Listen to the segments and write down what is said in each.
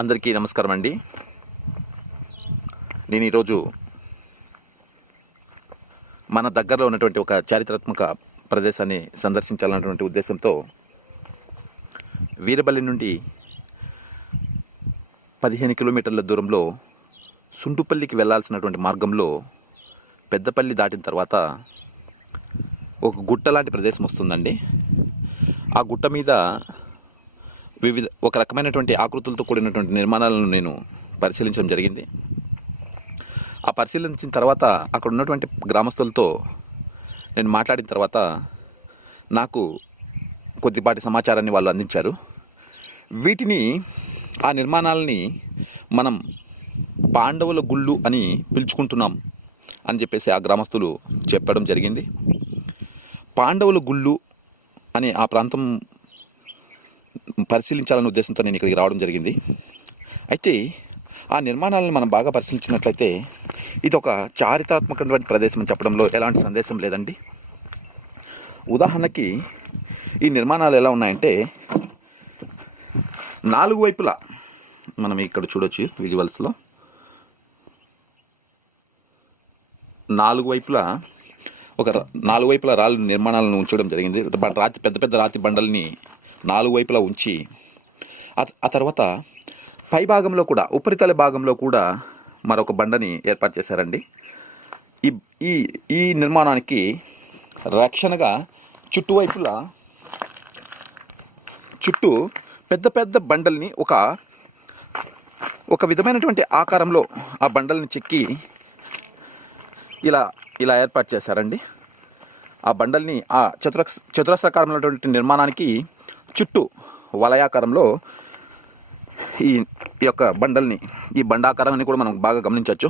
అందరికీ నమస్కారం అండి. నేను ఈరోజు మన దగ్గరలో ఉన్నటువంటి ఒక చారిత్రాత్మక ప్రదేశాన్ని సందర్శించాలన్నటువంటి ఉద్దేశంతో వీరబల్లి నుండి 15 కిలోమీటర్ల దూరంలో సుంటుపల్లికి వెళ్ళాల్సినటువంటి మార్గంలో పెద్దపల్లి దాటిన తర్వాత ఒక గుట్ట లాంటి ప్రదేశం వస్తుందండి. ఆ గుట్ట మీద ఒక రకమైనటువంటి ఆకృతులతో కూడినటువంటి నిర్మాణాలను నేను పరిశీలించడం జరిగింది. ఆ పరిశీలించిన తర్వాత అక్కడ ఉన్నటువంటి గ్రామస్తులతో నేను మాట్లాడిన తర్వాత నాకు కొద్దిపాటి సమాచారాన్ని వాళ్ళు అందించారు. వీటిని ఆ నిర్మాణాలని మనం పాండవుల గుళ్ళు అని పిలుచుకుంటున్నాం అని చెప్పేసి ఆ గ్రామస్తులు చెప్పడం జరిగింది. పాండవుల గుళ్ళు అని ఆ ప్రాంతం పరిశీలించాలనే ఉద్దేశంతో నేను ఇక్కడికి రావడం జరిగింది. అయితే ఆ నిర్మాణాలను మనం బాగా పరిశీలించినట్లయితే ఇది ఒక చారిత్రాత్మకమైన ప్రదేశం అని చెప్పడంలో ఎలాంటి సందేశం లేదండి. ఉదాహరణకి ఈ నిర్మాణాలు ఎలా ఉన్నాయంటే 4 వైపులా మనం ఇక్కడ చూడొచ్చు విజువల్స్లో 4 వైపులా రాళ్ళ నిర్మాణాలను ఉంచడం జరిగింది. పెద్ద పెద్ద రాతి బండల్ని 4 వైపులా ఉంచి ఆ తర్వాత పై భాగంలో కూడా ఉపరితల భాగంలో కూడా మరొక బండని ఏర్పాటు చేశారండి. ఈ నిర్మాణానికి రక్షణగా చుట్టూ పెద్ద పెద్ద బండల్ని ఒక విధమైనటువంటి ఆకారంలో ఆ బండల్ని చెక్కి ఇలా ఏర్పాటు చేశారండి. ఆ బండల్ని ఆ చతురస్రాకారమైనటువంటి నిర్మాణానికి చుట్టూ వలయాకారంలో ఈ యొక్క బండల్ని ఈ బండాకారాన్ని కూడా మనం బాగా గమనించవచ్చు.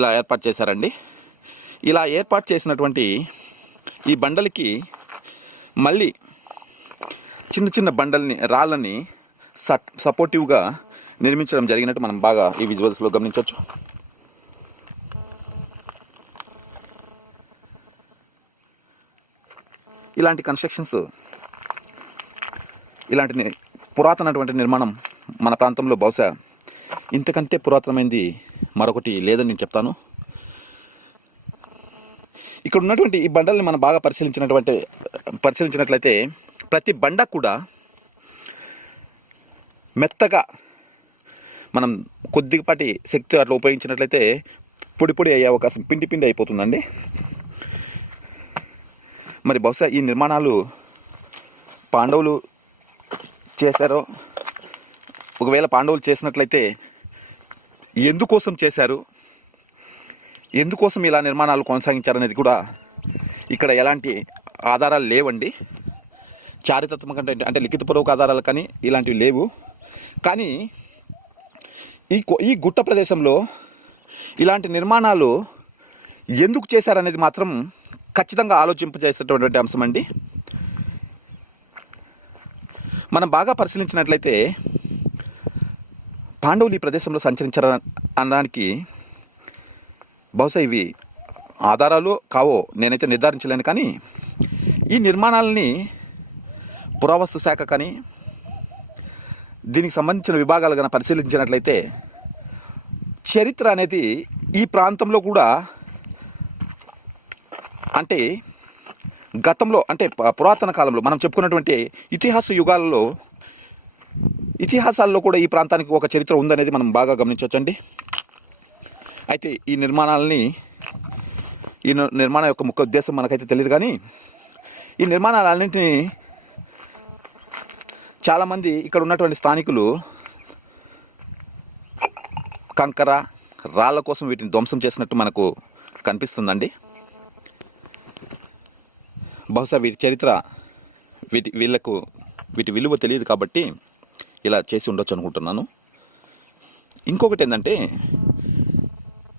ఇలా ఏర్పాటు చేశారండి. ఇలా ఏర్పాటు చేసినటువంటి ఈ బండలకి మళ్ళీ చిన్న చిన్న రాళ్ళని సపోర్టివ్గా నిర్మించడం జరిగినట్టు మనం బాగా ఈ విజువల్స్లో గమనించవచ్చు. ఇలాంటి కన్స్ట్రక్షన్స్, ఇలాంటి పురాతనటువంటి నిర్మాణం మన ప్రాంతంలో బహుశా ఇంతకంటే పురాతనమైనది మరొకటి లేదని నేను చెప్తాను. ఇక్కడ ఉన్నటువంటి ఈ బండల్ని మనం బాగా పరిశీలించినట్లయితే ప్రతి బండ కూడా మెత్తగా మనం కొద్దిపాటి శక్తి అట్లా ఉపయోగించినట్లయితే పొడి అయ్యే అవకాశం, పిండి అయిపోతుందండి. మరి బహుశా ఈ నిర్మాణాలు పాండవులు చేశారో, ఒకవేళ పాండవులు చేసినట్లయితే ఎందుకోసం చేశారు, ఎందుకోసం ఇలా నిర్మాణాలు కొనసాగించారనేది కూడా ఇక్కడ ఎలాంటి ఆధారాలు లేవండి. చారిత్రాత్మక అంటే లిఖితపూర్వక ఆధారాలు కానీ ఇలాంటివి లేవు. కానీ ఈ గుట్ట ప్రదేశంలో ఇలాంటి నిర్మాణాలు ఎందుకు చేశారనేది మాత్రం ఖచ్చితంగా ఆలోచింపజేసేటటువంటి అంశం అండి. మనం బాగా పరిశీలించినట్లయితే పాండవులు ఈ ప్రదేశంలో సంచరించారనడానికి బహుశా ఇవి ఆధారాలు కావో నేనైతే నిర్ధారించలేను. కానీ ఈ నిర్మాణాలని పురావస్తు శాఖ కానీ దీనికి సంబంధించిన విభాగాలు కానీ పరిశీలించినట్లయితే చరిత్ర అనేది ఈ ప్రాంతంలో కూడా అంటే గతంలో అంటే పురాతన కాలంలో మనం చెప్పుకున్నటువంటి ఇతిహాసాల్లో కూడా ఈ ప్రాంతానికి ఒక చరిత్ర ఉందనేది మనం బాగా గమనించవచ్చండి. అయితే ఈ నిర్మాణం యొక్క ముఖ్య ఉద్దేశం మనకైతే తెలియదు. కానీ ఈ నిర్మాణాలన్నింటినీ చాలామంది ఇక్కడ ఉన్నటువంటి స్థానికులు కంకర రాళ్ళ కోసం వీటిని ధ్వంసం చేసినట్టు మనకు కనిపిస్తుందండి. బహుశా వీటి చరిత్ర వీటి విలువ తెలియదు కాబట్టి ఇలా చేసి ఉండొచ్చు అనుకుంటున్నాను. ఇంకొకటి ఏంటంటే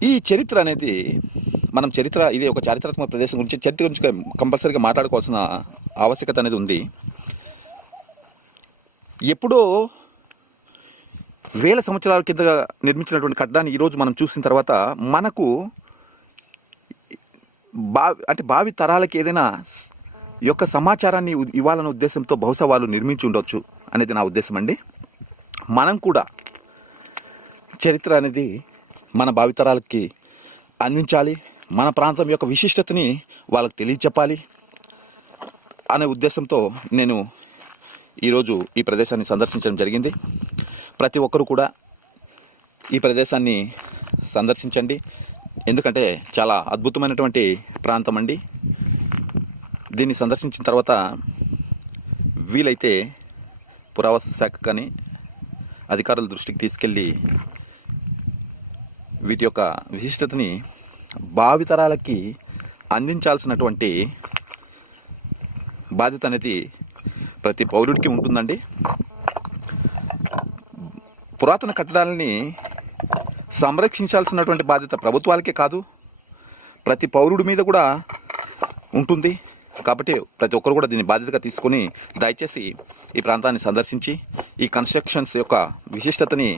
ఈ చరిత్ర అనేది ఇది ఒక చారిత్రాత్మక ప్రదేశం గురించి చరిత్ర గురించి కంపల్సరీగా మాట్లాడుకోవాల్సిన ఆవశ్యకత అనేది ఉంది. ఎప్పుడో వేల సంవత్సరాల కింద నిర్మించినటువంటి కట్టడాన్ని ఈరోజు మనం చూసిన తర్వాత మనకు భావి తరాలకి ఏదైనా ఈ యొక్క సమాచారాన్ని ఇవ్వాలనే ఉద్దేశంతో బహుశా వాళ్ళు నిర్మించి ఉండొచ్చు అనేది నా ఉద్దేశం అండి. మనం కూడా చరిత్ర అనేది మన భావితరాలకి అందించాలి, మన ప్రాంతం యొక్క విశిష్టతని వాళ్ళకి తెలియచెప్పాలి అనే ఉద్దేశంతో నేను ఈరోజు ఈ ప్రదేశాన్ని సందర్శించడం జరిగింది. ప్రతి ఒక్కరూ కూడా ఈ ప్రదేశాన్ని సందర్శించండి, ఎందుకంటే చాలా అద్భుతమైనటువంటి ప్రాంతం అండి. దీన్ని సందర్శించిన తర్వాత వీలైతే పురావస్తు శాఖ కానీ అధికారుల దృష్టికి తీసుకెళ్ళి వీటి యొక్క విశిష్టతని భావితరాలకి అందించాల్సినటువంటి బాధ్యత అనేది ప్రతి పౌరుడికి ఉంటుందండి. పురాతన కట్టడాలని సంరక్షించాల్సినటువంటి బాధ్యత ప్రభుత్వాలకే కాదు, ప్రతి పౌరుడి మీద కూడా ఉంటుంది. కాబట్టి ప్రతి ఒక్కరు కూడా దీన్ని బాధ్యతగా తీసుకొని దయచేసి ఈ ప్రాంతాన్ని సందర్శించి ఈ కన్స్ట్రక్షన్స్ యొక్క విశిష్టతని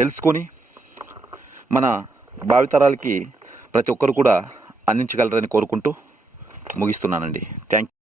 తెలుసుకొని మన భావితరాలకి ప్రతి ఒక్కరు కూడా అందించగలరని కోరుకుంటూ ముగిస్తున్నానండి. Thank you.